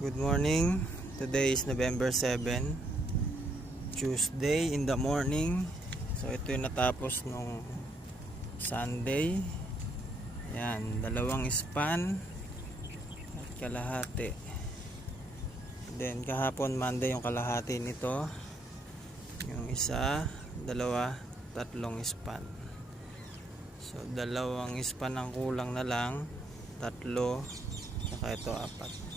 Good morning. Today is November 7, Tuesday in the morning. So ito yung natapos nung Sunday. Yan, 2 span at kalahati. Then kahapon Monday yung kalahati nito. Yung isa, 2, 3 span. So 2 span ang kulang na lang, 3, saka ito 4.